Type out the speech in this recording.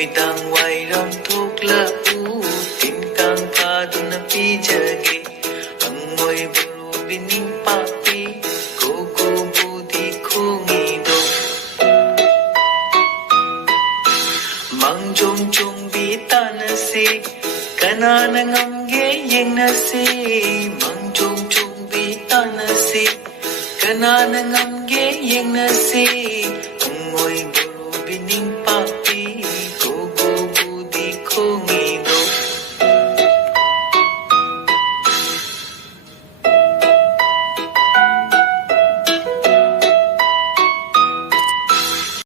Numitang wairam thukla'u tinkang phaduna pijage angoi buru bining papi gogo budi khongido mangjong chung bitanasi kanana ngamge yengnasi mangjong chung bitanasi kanana ngamge yengnasi angoi